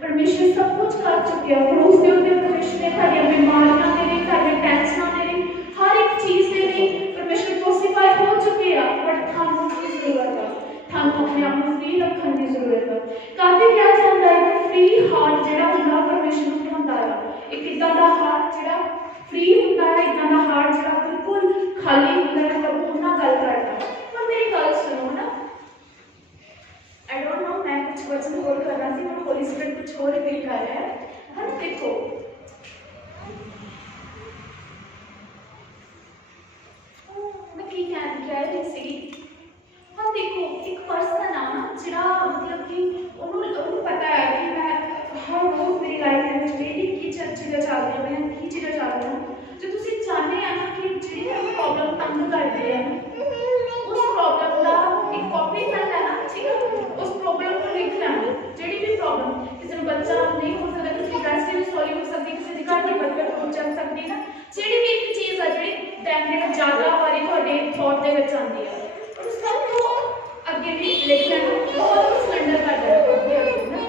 ਪਰਮੇਸ਼ਰ ਸਭ ਕੁਝ ਕਰ ਚੁੱਕਿਆ, ਪਰ ਉਸ ਦੇ ਉੱਤੇ ਪਰਮੇਸ਼ਰ ਨੇ ਤੁਹਾਡੀਆਂ ਬਿਮਾਰੀਆਂ ਦੇ ਲਈ, ਤੁਹਾਡੀਆਂ ਟੈਨਸ਼ਨਾਂ ਦੇ ਲਈ, ਹਰ ਇੱਕ ਚੀਜ਼ ਦੇ ਲਈ ਪਰਮੇਸ਼ਰ ਕ੍ਰੂਸੀਫਾਈ ਹੋ ਚੁੱਕੇ ਆ। ਬਟ ਤੁਹਾਨੂੰ ਕੀ ਜ਼ਰੂਰਤ ਆ? ਤੁਹਾਨੂੰ ਆਪਣੇ ਆਪ ਨੂੰ ਫ੍ਰੀ ਰੱਖਣ ਦੀ ਜ਼ਰੂਰਤ ਆ। ਕਾਹਦੇ ਕਿਹਾ ਜਾਂਦਾ ਹੈ ਕਿ ਫ੍ਰੀ ਹਾਰਟ ਜਿਹੜਾ ਹੁੰਦਾ ਪਰਮੇਸ਼ਰ ਨੂੰ ਹੁੰਦਾ ਆ। ਇੱਕ ਇੱਦਾਂ ਦਾ ਹਾਰਟ ਜਿਹੜਾ ਫ੍ਰੀ ਹੁੰਦਾ ਹੈ, ਇੱਦਾਂ ਦਾ ਹਾਰਟ ਜਿਹੜਾ ਬਿਲਕੁਲ ਖਾਲੀ ਹੁੰਦਾ ਹੈ, ਪ੍ਰਭੂ ਉਹਨਾਂ ਗੱਲ ਕਰਦਾ। ਪਰ ਮੇਰੀ ਗੱਲ ਸੁਣੋ ਨਾ, I don't know, मैं कुछ वचन और कर रहा थी, पर होली स्पिरिट कुछ और रिपीट कर रहा है। हम देखो, मैं की कह रही सी, हम देखो एक पर्सन आ जिहड़ा मतलब कि उन्होंने पता है कि मैं हर रोज मेरी लाइफ में डेली की चीज़ां चल रही हैं, की चीज़ां चल रही हैं जो तुसीं चाहते हैं ना कि जिहड़ी प्रॉब्लम तंग करती है, उस प्रॉब्लम का एक कॉपी कर लेना। ठीक है, उस प्रॉब्लम को लिख लेना। जिहड़ी भी प्रॉब्लम, किसी को बच्चा नहीं हो सकता, किसी ब्रेस्ट की सॉल्व हो सकती, किसी की घर की बरकत हो चल सकती है ना। जिहड़ी भी एक चीज़ है जिहड़ी टाइम दे विच ज़्यादा वारी तुहाडे थॉट दे विच आंदी है, और सब को अगे भी लिख लेना, बहुत सिलेंडर कर देना।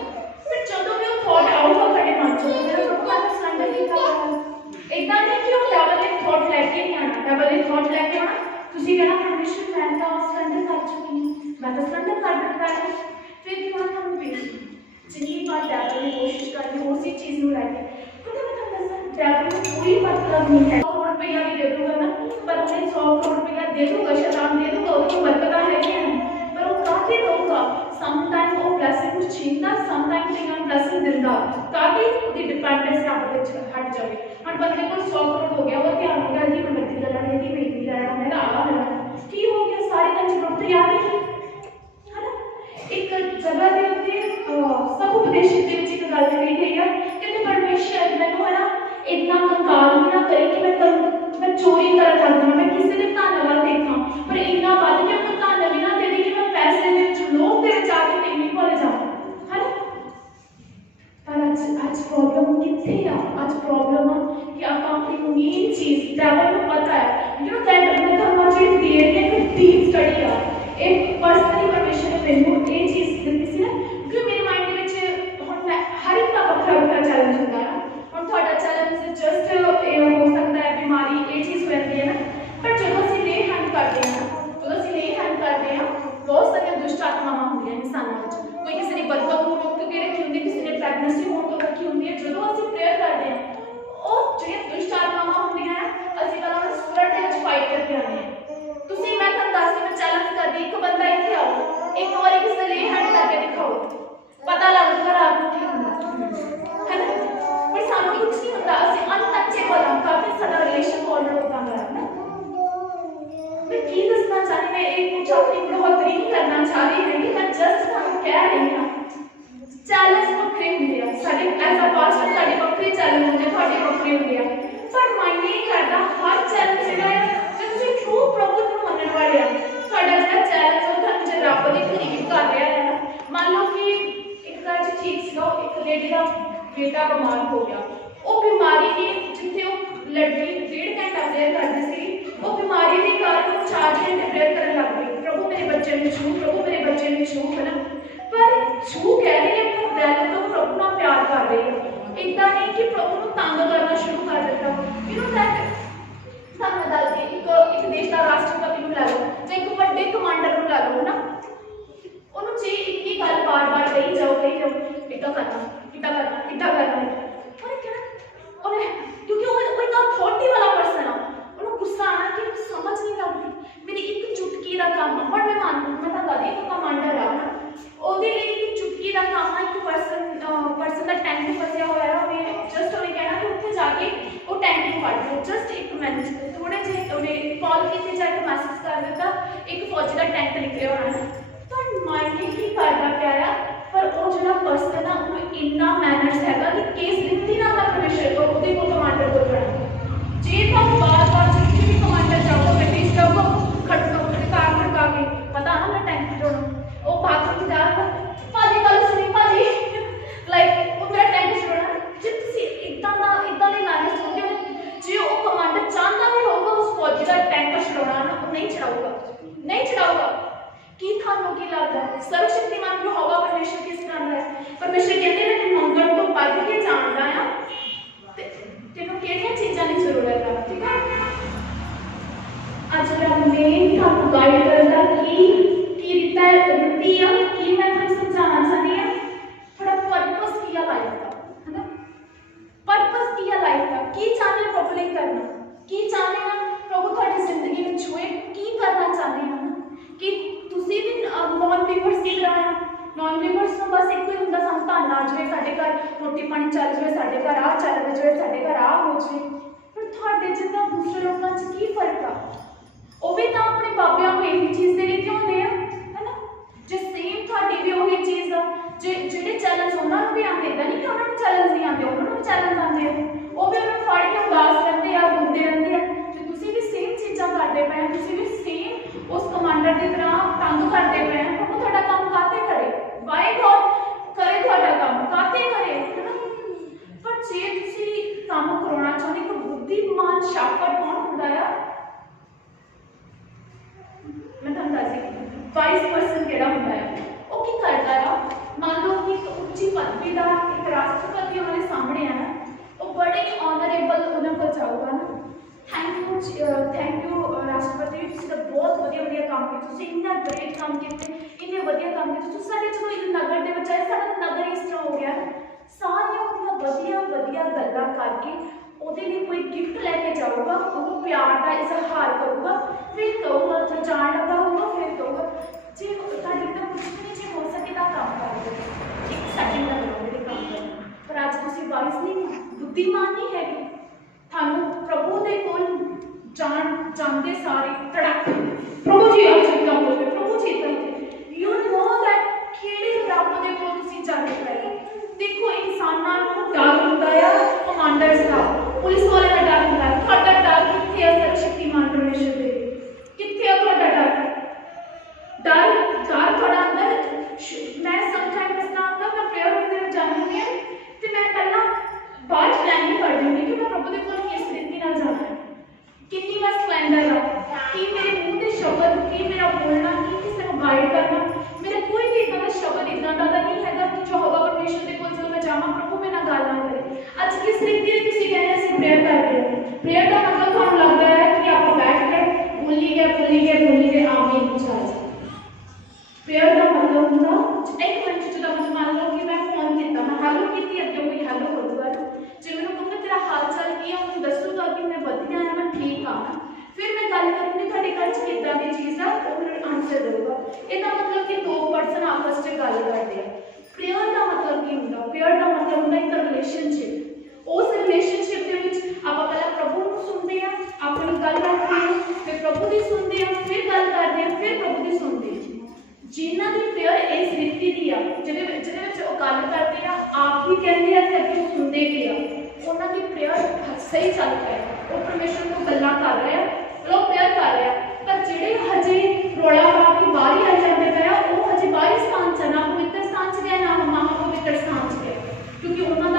फिर जदों भी वो थॉट आऊगा तुहाडे मन चों, मेरा प्रभु मैं सिलेंडर कीता इदां नहीं कि वो डबल एक थॉट लैके नहीं आना। डबल एक थॉट लैके आना, तुसीं कहना परमेश्वर मैं तो सिलेंडर कर चुकी हूँ, मैं तो सिलेंडर कर दिता है। फिर भी वहाँ हम पेश जितनी बार डैबल ने कोशिश करनी उसी चीज़ को लैके, पता मैं डैबल को कोई मतलब नहीं है। 100 करोड़ रुपया भी दे दूंगा ना, पर उन्हें 100 करोड़ रुपया दे दूंगा, शैतान दे दूंगा, उसको बरकत है कि नहीं, पर वो काफ़ी दूंगा। समटाइम वो ब्लेसिंग कुछ छीनता, समटाइम नहीं ब्लेसिंग दिंदा, ताकि उसकी डिपेंडेंस रब पे हट जाए। हम बंदे को 100 करोड़ हो गया, वो ध्यान हो गया कि मैं गड्डी ले लैनी, कि वेही लैना, मैं आ लेना, की हो गया सारी दिन जरूरत तो याद ही एक जगह के उत्ते सब उपदेशक के एक गल कही गई है कि परमेश्वर मैनू है ना इतना कंगाल भी ना करे कि मैं चोरी कर करदा, मैं किसी के धन वाल देखा, पर इन्ना वध के मैं धन भी ना दे दी कि मैं पैसे दे विच लोभ दे विच आके नहीं भुल जावां, है ना। पर आज प्रॉब्लम कित्थे आ? आज प्रॉब्लम आ कि आपां अपनी मेन चीज़ डैवल नूं पता है, यू नो दैट मतलब आज एक डीप स्टडी आ। एक पर्सनली परमेश्वर ने मैनू ये चीज़ दी सी ना, क्योंकि मेरे माइंड में हुण मैं हर एक का वक्रा वक्रा चैलेंज होता है ना। हुण तुहाडा चैलेंज जस्ट हो सकता है बीमारी, ये चीज़ हो जाती है ना, पर जो असीं ले हैंड करते हैं, जो असीं ले हैंड करते हैं, बहुत सारियां दुष्ट आत्मावां होंदियां इंसानां विच। कोई किसी ने बरकत को रोक के रखी होंदी, किसी ने प्रेगनेंसी होण तो रखी होंदी है। जो असीं प्रेयर करते हैं, वो जिहड़ियां दुष्ट आत्मावां होंदियां हैं, असीं पहलां उन्हां स्पिरिट दे विच फाइट करके आने हैं। तुसीं मैं तुहानूं दसदी, मैं चैलेंज करदी, एक बंदा इत्थे आओ, एक बारी किसी ले हैंड करके दिखाओ, पता लग जूगा रात नूं की हुंदा है ना। पर सानूं कुछ नहीं हुंदा, असीं अनटचेबल हां, काफी साडा रिलेशन ऑलरेडी होता है ना। मैं की दसना चाह रही, मैं एक कुछ अपनी बढ़ोतरी नहीं करना चाह रही है, मैं जस्ट तुहानूं कह रही हां चैलेंज वक्रे हुंदे आ साडे एज अ पास्टर, साडे वक्रे चैलेंज हुंदे, तुहाडे वक्रे हुंदे आ, पर मायने नहीं करदा हर चैलेंज जिहड़ा है जे तुसीं ट्रू प्रभु नूं मनण वाले आ, तुहाडा जिहड़ा चैलेंज हो तुहानूं जे रब दे करीब कर रहा है ना। मान लो कि एक घर च ठीक सीगा, एक लेडी का बेटा बीमार हो गया, वो बीमारी ने जिथे वो लड़की 1.5 घंटा प्रेयर करती सी, वो बीमारी के कारण 4 घंटे प्रेयर करने लग गई, प्रभु मेरे बच्चे ने छू, प्रभु मेरे बच्चे ने छू, है ना। पर छू कह रही है, पर दिल तो प्रभु नाल प्यार कर रही है, इतना नहीं कि प्रभु को तंग करना शुरू कर दिता। यू नो दैट सानू दसदी एक देश का राष्ट्रपति नूं लै लो, जे एक वड्डे कमांडर नूं लै लो, है ना, उन्होंने जे एक ही गल बार बार कही जाओ इदा करना, इदा करना, इदा करना, उन्हें कहना, उन्हें क्योंकि वो एक अथॉरिटी वाला पर्सन आ, उन्हें गुस्सा आना कि समझ नहीं लगती, मेरी एक चुटकी का काम है। और मैं दसदी एक कमांडर आ ना, ਉਹਦੇ ਲਈ ਇੱਕ ਚੁਟਕੀ ਦਾ ਕੰਮ ਹੈ, ਇੱਕ ਪਰਸਨ ਦਾ ਟੈਂਕ ਫਸਿਆ ਹੋਇਆ ਹੈ, ਉਹਨੇ ਜਸਟ ਉਹਨੇ ਕਹਿਣਾ ਕਿ ਉੱਥੇ ਜਾ ਕੇ ਉਹ ਟੈਂਕ ਨੂੰ ਫੜ ਲਓ, ਜਸਟ ਇੱਕ ਮਿੰਟ ਥੋੜੇ ਜਿਹੇ ਉਹਨੇ ਕਾਲ ਕੀਤੀ ਜਾਂ ਇੱਕ ਮੈਸੇਜ ਕਰ ਦਿੱਤਾ, ਇੱਕ ਫੌਜੀ ਦਾ ਟੈਂਕ ਨਿਕਲਿਆ ਹੋਣਾ ਹੈ। ਤਾਂ ਮਾਈਂਡ ਨੇ ਕੀ ਕਰਦਾ ਪਿਆ ਆ, ਪਰ ਉਹ ਜਿਹੜਾ ਪਰਸਨ ਆ ਉਹਨੂੰ ਇੰਨਾ ਮੈਨਰਸ ਹੈਗਾ ਕਿ ਕੇਸ ਲਿਖਤੀ ਨਾ ਕਰ ਪਰਮੇਸ਼ਰ ਕੋਲ, ਉਹਦੇ ਕੋਲ ਕਮਾਂਡਰ ਕੋਲ ਜਾਣਾ। ਜੇ ਤਾਂ ਬਾਰ-ਬਾਰ ਜਿੱਥੇ ਵੀ ਕਮਾਂਡਰ ਜਾਊਗਾ ਗੱਡੀ ਸਟਾਪ ਖੜਕਾ ਕੇ ਪਤਾ ਨਾ ਮੈਂ ਟੈਂਕ ਚੜਾਉਣਾ, ਉਹ ਬਾਥਰੂਮ ਜਾ ਭਾਜੀ ਗੱਲ ਸੁਣੀ ਭਾਜੀ ਲਾਈਕ ਉਹ ਮੇਰਾ ਟੈਂਕ ਚੜਾਉਣਾ। ਜੇ ਤੁਸੀਂ ਇਦਾਂ ਦੇ ਮੈਨਰਸ ਹੁੰਦੇ ਹੋ, ਜੇ ਉਹ ਕਮਾਂਡਰ ਚਾਹੁੰਦਾ ਵੀ ਹੋਊਗਾ ਤੁਹਾਨੂੰ ਗਾਈਡ ਕਰਨ ਦਾ ਕੀ ਦਿੱਤੀ ਆ, ਕੀ ਮੈਂ ਤੁਹਾਨੂੰ ਸਮਝਾਉਣਾ ਚਾਹੁੰਦੀ ਹਾਂ, ਤੁਹਾਡਾ ਪਰਪਸ ਕੀ ਆ ਲਾਈਫ ਦਾ, ਹੈ ਨਾ। ਪਰਪਸ ਕੀ ਆ ਲਾਈਫ ਦਾ, ਕੀ ਚਾਹੁੰਦੇ ਹੋ ਪ੍ਰਭੂ ਲਈ ਕਰਨਾ, ਕੀ ਚਾਹੁੰਦੇ ਹੋ ਪ੍ਰਭੂ ਤੁਹਾਡੀ ਜ਼ਿੰਦਗੀ ਵਿੱਚ ਹੋਏ, ਕੀ ਕਰਨਾ ਚਾਹੁੰਦੇ ਹੋ ਕਿ ਤੁਸੀਂ ਵੀ ਨੌਨ ਬਲੀਵਰਸ ਦੀ ਤਰ੍ਹਾਂ ਆ। ਨੌਨ ਬਲੀਵਰਸ ਨੂੰ ਬਸ ਇੱਕੋ ਹੀ ਹੁੰਦਾ, ਸਾਨੂੰ ਧੰਨ ਆ ਜਾਵੇ, ਸਾਡੇ ਘਰ ਰੋਟੀ ਪਾਣੀ ਚੱਲ ਜਾਵੇ, ਸਾਡੇ ਘਰ ਆਹ ਚੱਲ ਜਾਵੇ, ਸਾਡੇ ਘਰ ਆਹ ਹੋ ਜਾਵੇ। ਪਰ ਤੁਹਾਡੇ ਜਿੱਦਾਂ ਦੂਸਰੇ ਲੋਕਾਂ 'ਚ ਕੀ ਫਰਕ ਆ? ਉਹ ਵੀ ਤਾਂ ਆਪਣੇ ਬਾਬਿਆਂ ਨੂੰ ਇਹੀ ਚੀਜ਼ ਦੇ ਲਈ ਕਿਉਂਦੇ ਆ, ਹੈ ਨਾ। ਜੇ ਸੇਮ ਤੁਹਾਡੀ ਵੀ ਉਹੀ ਚੀਜ਼ ਆ, ਜਿਹੜੇ ਚੈਲੰਜ ਉਹਨਾਂ ਨੂੰ ਵੀ ਆਉਂਦੇ, ਇੱਦਾਂ ਨਹੀਂ ਕਿ ਉਹਨਾਂ ਨੂੰ ਚੈਲੰਜ ਨਹੀਂ ਆਉਂਦੇ, ਉਹਨਾਂ ਨੂੰ ਵੀ ਚੈਲੰਜ ਆਉਂਦੇ ਆ, ਉਹ ਵੀ ਉਹਨਾਂ ਨੂੰ ਫੜ ਕੇ ਉਦਾਸ ਰਹਿੰਦੇ ਆ, ਰੋਂਦੇ ਰਹਿੰਦੇ ਆ। ਜੇ ਤੁਸੀਂ ਵੀ ਸੇਮ ਚੀਜ਼ਾਂ ਕਰਦੇ ਪਏ, ਤੁਸੀਂ ਵੀ ਸੇਮ ਉਸ ਕਮਾਂਡਰ ਦੀ ਤਰ੍ਹਾਂ ਤੰਗ ਕਰਦੇ ਪਏ, ਉਹ ਤੁਹਾਡਾ ਕੰਮ ਕਾਹਤੇ ਕਰੇ? ਵਾਈ ਗॉड ਕਰੇ ਤੁਹਾਡਾ ਕੰਮ, ਕਾਹਤੇ ਕਰੇ, ਹੈ ਨਾ। ਪਰ ਜੇ ਤੁਸੀਂ ਕੰਮ ਕਰਾਉਣਾ ਚਾਹੁੰਦੇ, ਕੋਈ ਬੁੱਧੀਮਾਨ ਸ਼ਾਕਰ ਕੌਣ ਹੁੰਦਾ ਆ? ਮੈਂ ਤੁਹਾਨੂੰ ਦੱਸਦੀ, ਵਾਈਸ ਪਰਸਨ ਕਿਹੜਾ ਹੁੰਦਾ ਹੈ? ਉਹ ਕੀ ਕਰਦਾ ਆ? ਮੰਨ ਲਓ ਕਿ ਇੱਕ ਉੱਚੀ ਪਦਵੀ ਦਾ ਇੱਕ ਰਾਸ਼ਟਰਪਤੀ ਉਹਨਾਂ ਦੇ ਸਾਹਮਣੇ ਆ ਨਾ, ਉਹ ਬੜੇ ਹੀ ਆਨਰੇਬਲ ਉਹਨਾਂ ਕੋਲ ਜਾਊਗਾ ਨਾ, ਥੈਂਕ ਯੂ ਰਾਸ਼ਟਰਪਤੀ, ਤੁਸੀਂ ਤਾਂ ਬਹੁਤ ਵਧੀਆ ਕੰਮ ਕੀਤਾ, ਤੁਸੀਂ ਇੰਨਾ ਗ੍ਰੇਟ ਕੰਮ ਕੀਤੇ, ਇੰਨੇ ਵਧੀਆ ਕੰਮ ਕੀਤੇ, ਤੁਸੀਂ ਸਾਡੇ ਚਲੋ ਇੱਕ ਨਗਰ ਦੇ ਵਿੱਚ ਆਏ, ਸਾਡਾ ਨਗਰ ਇਸ ਤਰ੍ਹਾਂ ਹੋ ਗਿਆ। ਸਾਰੀਆਂ ਉਹਦੀਆਂ ਵਧੀਆ ਗੱਲਾਂ ਕਰਕੇ ਉਹਦੇ ਲਈ ਕੋਈ ਗਿਫਟ ਲੈ ਕੇ ਜਾਊਗਾ, ਉਹਨੂੰ ਪਿਆਰ ਦਾ ਇਜ਼ਹਾਰ ਕਰੂਗਾ, ਫਿਰ ਕਹੂਗਾ, ਜਦ ਜਾਣ ਲੱਗਾ ਹੋਊਗਾ ਫਿਰ ਕਹੂਗਾ ਜੇ ਤੁਹਾਡੇ ਤਾਂ ਕੁਝ ਨਹੀਂ, ਜੇ ਹੋ ਸਕੇ ਤਾਂ ਕੰਮ ਕਰ ਦਿਓ, ਇੱਕ ਸੈਕਿੰਡ ਦਾ ਮੇਰੇ ਕੰਮ ਕਰਨਾ। ਪਰ ਅੱਜ ਤੁਸੀਂ ਵਾਈਸ ਨਹੀਂ, ਬੁੱਧੀਮਾਨ ਨਹੀਂ ਹੈਗੇ, ਤੁਹਾਨੂੰ ਪ੍ਰਭੂ ਦੇ ਕੋਲ ਜਾਂਦੇ ਸਾਰੇ ਧੜਕ, ਪ੍ਰਭੂ ਜੀ ਅੱਜ ਇੱਦਾਂ ਹੋ ਜਾਵੇ, ਪ੍ਰਭੂ ਜੀ ਇੱਦਾਂ ਹੋ ਜਾਵੇ। ਯੂ ਨੋ ਦੈਟ ਕਿਹੜੇ ਰੱਬ ਦੇ ਕੋਲ ਤੁਸੀਂ ਜਾਂਦੇ ਪਏ। ਦੇਖੋ ਇਨਸਾਨਾਂ ਨੂੰ ਡਰ ਹੁੰਦਾ ਆ ਕਮਾਂਡਰਸ ਦਾ, ਪੁਲਿਸ ਵਾਲੇ ਦਾ ਡਰ ਹੁੰਦਾ। ਤੁਹਾਡਾ ਡਰ ਕਿੱਥੇ ਆ? ਸਰਵਸ਼ਕਤੀਮਾਨ ਪਰਮੇਸ਼ਰ ਦੇ ਕਿੱਥੇ ਆ ਤੁਹਾਡਾ ਡਰ? ਤੁਹਾਡਾ ਅੰਦਰ। ਮੈਂ ਸਮਝਾਈ ਇਸ ਤਰ੍ਹਾਂ ਹੁੰਦਾ, ਮੈਂ ਪ੍ਰੇਅਰ ਰੂਮ ਦੇ ਵਿੱਚ ਜਾਂਦੀ ਹਾਂ ਤੇ ਮੈਂ ਪਹਿਲਾਂ ਬਾਅਦ ਪਲੈਨਿੰਗ ਕਰਦੀ ਹੁੰਦੀ ਕਿ ਮੈਂ ਪ੍ਰਭੂ ਦੇ ਕੋਲ ਕਿਸ ਤਰੀਕੇ ਨਾਲ ਜਾਣਾ ਹੈ, ਕਿੰਨੀ ਮੈਂ ਸਪਲੈਂਡਰ ਆ, ਕੀ ਮੇਰੇ ਮੂੰਹ ਦੇ ਸ਼ਬਦ, ਕੀ ਮੇਰਾ ਬੋਲਣਾ, ਕੀ ਕਿਸੇ ਨੂੰ ਗਾਈਡ ਕਰਨਾ। ਮੇਰਾ ਕੋਈ ਵੀ ਇੱਦਾਂ ਦਾ ਸ਼ਬਦ ਇੱਦਾਂ ਦਾ ਨਹੀਂ ਹੈਗਾ ਕਿ ਯਹੋਵਾ ਪਰਮੇਸ਼ਰ ਦੇ ਕੋਲ ਜਦੋਂ ਮੈਂ ਜਾਵਾਂ ਪ੍ਰਭੂ ਮੇਰੇ ਨਾਲ ਗੱਲ ਨਾ ਕਰੇ। ਅੱਜ ਕਿਸ ਤਰੀਕੇ ਦੀ ਤੁਸੀਂ ਕਹਿੰਦੇ ਅਸੀਂ ਪ੍ਰੇਅਰ ਕਰਦੇ ਹਾਂ? ਪ੍ਰੇਅਰ ਦਾ ਮਤਲਬ ਤੁਹਾਨੂੰ ਲੱਗਦਾ ਹੈ ਕਿ ਆਪਾਂ ਬੈਠ ਕੇ ਬੋਲੀ ਗਏ ਆਮੀਨ ਚੱਲ। ਪ੍ਰੇਅਰ ਦਾ ਮਤਲਬ ਹੁੰਦਾ ਇੱਕ ਮਿੰਟ ਜਦੋਂ ਮੰਨ ਲਓ ਕਿ ਮੈਂ ਫੋਨ ਕੀਤਾ, ਮੈਂ ਹੈਲੋ ਕੀਤੀ, ਅੱਗੇ ਕੋਈ ਹੈਲੋ ਕਰੂਗਾ, ਜੇ ਮੈਨੂੰ ਕਹੂੰਗਾ ਤੇਰਾ ਹਾਲ ਚਾਲ ਕੀ ਆ, ਮੈਨੂੰ ਦੱਸੂਗਾ ਕਿ ਮੈਂ ਵਧੀਆ ਹਾਂ, ਮੈਂ ਠੀਕ ਹਾਂ, ਫਿਰ ਮੈਂ ਗੱਲ ਕਰੂੰਗੀ ਤੁਹਾਡੇ ਘਰ 'ਚ ਕਿੱਦਾਂ ਦੀ ਚੀਜ਼ ਆ, ਉਹ ਮੈਨੂੰ ਆਨਸਰ ਦੇਊਗਾ। ਇਹਦਾ ਮਤਲਬ ਕਿ ਦੋ ਪਰਸਨ ਆਪਸ 'ਚ ਗੱਲ ਕਰਦੇ ਆ। ਪ੍ਰੇਅਰ ਦਾ ਮਤਲਬ ਕੀ ਹੁੰਦਾ? ਪ੍ਰੇਅਰ ਦਾ ਮਤਲਬ ਹੁੰਦਾ ਇੱਕ ਰਿਲੇਸ਼ਨਸ਼ਿਪ। ਉਸ ਰਿਲੇਸ਼ਨਸ਼ਿਪ ਦੇ ਵਿੱਚ ਆਪਾਂ ਪਹਿਲਾਂ ਪ੍ਰਭੂ ਨੂੰ ਸੁਣਦੇ ਆ, ਆਪਣੀ ਗੱਲ ਰੱਖਦੇ ਆ, ਫਿਰ ਪ੍ਰਭੂ ਦੀ ਸੁਣਦੇ ਆ, ਫਿਰ ਗੱਲ ਕਰਦੇ ਆ, ਫਿਰ ਪ੍ਰਭੂ ਦੀ ਸੁਣਦੇ ਆ। ਜਿਨ੍ਹਾਂ ਦੀ ਪ੍ਰੇਅਰ ਇਸ ਰੀਤੀ ਦੀ ਆ, ਜਿਹਦੇ ਵਿੱਚ ਉਹ ਗੱਲ ਕਰਦੇ ਆ, ਆਪ ਵੀ ਕਹਿੰਦੇ ਆ ਤੇ ਅੱਗੇ ਸੁਣਦੇ ਵੀ ਆ, ਉਹਨਾਂ ਦੀ ਪ੍ਰੇਅਰ ਸਹੀ ਚੱਲ ਰਿਹਾ, ਉਹ ਪਰਮੇਸ਼ਰ ਤੋਂ ਗੱਲਾਂ ਕਰ ਰਹੇ ਆ, ਉਹ ਪ੍ਰੇਅਰ ਕਰ ਰਹੇ ਆ। ਪਰ ਜਿਹੜੇ ਹਜੇ ਰੌਲਾ ਪਾ ਕੇ ਬਾਹਰ ਹੀ ਆ